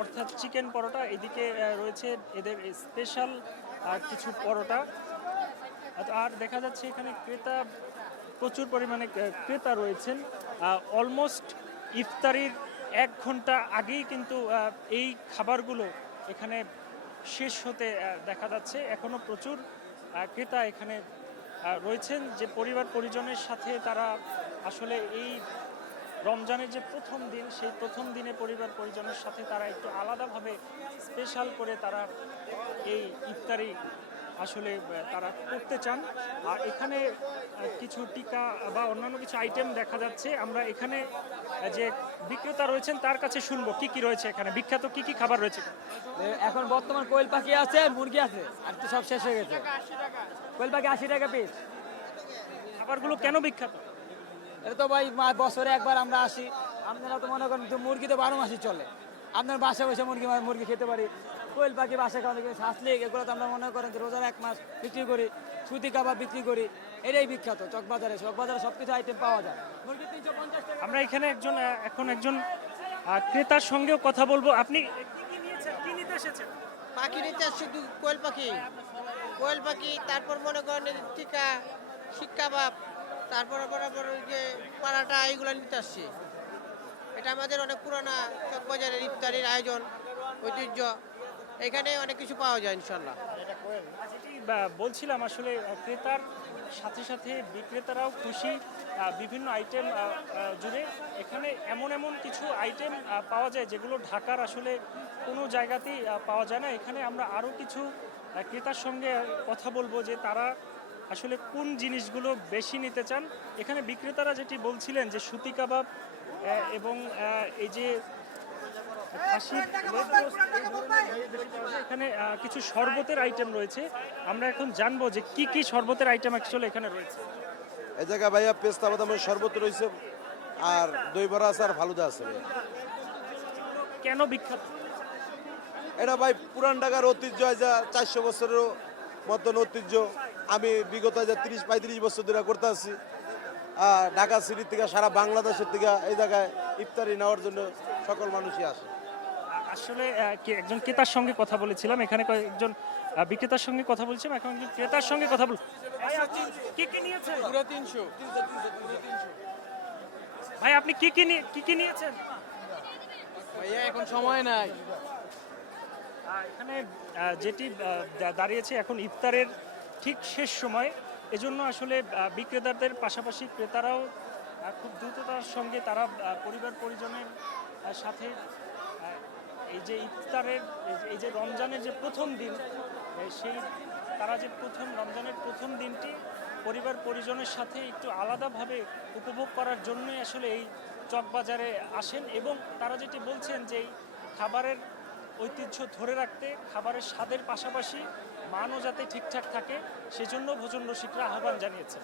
অর্থাৎ চিকেন পরোটা, এদিকে রয়েছে এদের স্পেশাল কিছু পরোটা। আর দেখা যাচ্ছে এখানে ক্রেতা প্রচুর পরিমাণে ক্রেতা রয়েছেন। অলমোস্ট ইফতারির 1 ঘন্টা আগেই কিন্তু এই খাবারগুলো এখানে শেষ হতে দেখা যাচ্ছে। এখনও প্রচুর ক্রেতা এখানে রয়েছেন, যে পরিবার পরিজনের সাথে তারা আসলে এই রমজানের যে প্রথম দিন, সেই প্রথম দিনে পরিবার পরিজনের সাথে তারা একটু আলাদাভাবে স্পেশাল করে তারা এই ইফতারি আসলে তারা করতে চান। আর এখানে কিছু টিকা বা অন্যান্য কিছু আইটেম দেখা যাচ্ছে। আমরা এখানে যে বিক্রেতা রয়েছেন তার কাছে শুনবো কি কি রয়েছে এখানে, বিখ্যাত কি কি খাবার রয়েছে। এখন বর্তমান কোয়েল পাখি আছে, মুরগি আছে, আর তো সব শেষ হয়ে গেছে। কোয়েল পাখি 80 টাকা পিস। খাবারগুলো কেন বিখ্যাত? এটা তো ভাই বছরে একবার আমরা আসি। আপনারা তো মনে করেন তো মুরগি তো 12 মাসই চলে। আপনার বাসায় বসে মুরগি খেতে পারি। কোয়েল পাখি বাসায় খাওয়ানো শাসলিক, এগুলো তো আমরা মনে করেন যে রোজার 1 মাস বিক্রি করি, সুতি কাবাব বিক্রি করি। এটাই বিখ্যাত চকবাজারে সবকিছু আইটেম পাওয়া যায়। মুরগি 350 টাকা। আমরা এখানে এখন একজন ক্রেতার সঙ্গেও কথা বলবো। আপনি কি কি নিয়েছেন, কি নিতে এসেছেন? পাখি নিতে আসছি, কোয়েল পাখি, তারপর মনে করেন টিকা, শিক কাবাব, তারপর বরাবর ওই যে পারাটা, এইগুলো নিতে আসছি। এটা আমাদের অনেক পুরানা চকবাজারের ইফতারির আয়োজন, ঐতিহ্য। এখানে অনেক কিছু পাওয়া যায় ইনশাল্লাহ। বলছিলাম আসলে ক্রেতার সাথে সাথে বিক্রেতারাও খুশি। বিভিন্ন আইটেম জুড়ে এখানে এমন কিছু আইটেম পাওয়া যায় যেগুলো ঢাকার আসলে কোনো জায়গাতেই পাওয়া যায় না। এখানে আমরা আরও কিছু ক্রেতার সঙ্গে কথা বলবো যে তারা আসলে কোন জিনিসগুলো বেশি নিতে চান। এখানে বিক্রেতারা যেটি বলছিলেন যে সুতি কাবাব এবং এই যে এখানে কিছু শরবতের আইটেম রয়েছে। আমরা এখন জানবো যে কি কি শরবতের আইটেম অ্যাকচুয়ালি এখানে রয়েছে। এই জায়গায় ভাইয়া পেস্তা বাদামের শরবত রয়েছে, আর দই বড়া আছে, আর ফালুদা আছে। কেন বিখ্যাত? এটা ভাই পুরান ঢাকার ঐতিহ্য, যা 400 বছরেরও মতন ঐতিহ্য। আমি বিগত 30-35 বছর ধরে করতে আসছি। ঢাকা সিটি থেকে, সারা বাংলাদেশের থেকে এই জায়গায় ইফতারি নেওয়ার জন্য সকল মানুষই আসে। আসলে একজন ক্রেতার সঙ্গে কথা বলেছিলাম, এখানে একজন বিক্রেতার সঙ্গে কথা বলছিলাম, এখন একজন ক্রেতার সঙ্গে কথা বল। কি কি নিয়েছেন? পুরো 300। ভাই আপনি কি কি নিয়েছেন? ভাইয়া এখন সময় নাই। এখানে যেটি দাঁড়িয়েছে এখন ইফতারের ঠিক শেষ সময়, এজন্য আসলে বিক্রেতাদের পাশাপাশি ক্রেতারাও খুব দ্রুততার সঙ্গে তারা পরিবার পরিজনের সাথে এই যে ইফতারের এই যে রমজানের যে প্রথম দিন, সেই তারা যে রমজানের প্রথম দিনটি পরিবার পরিজনের সাথে একটু আলাদাভাবে উপভোগ করার জন্যই আসলে এই চকবাজারে আসেন। এবং তারা যেটি বলছেন যে এই খাবারের ঐতিহ্য ধরে রাখতে, খাবারের স্বাদের পাশাপাশি মানও যাতে ঠিকঠাক থাকে, সেজন্য ভোজন রসিকরা আহ্বান জানিয়েছেন।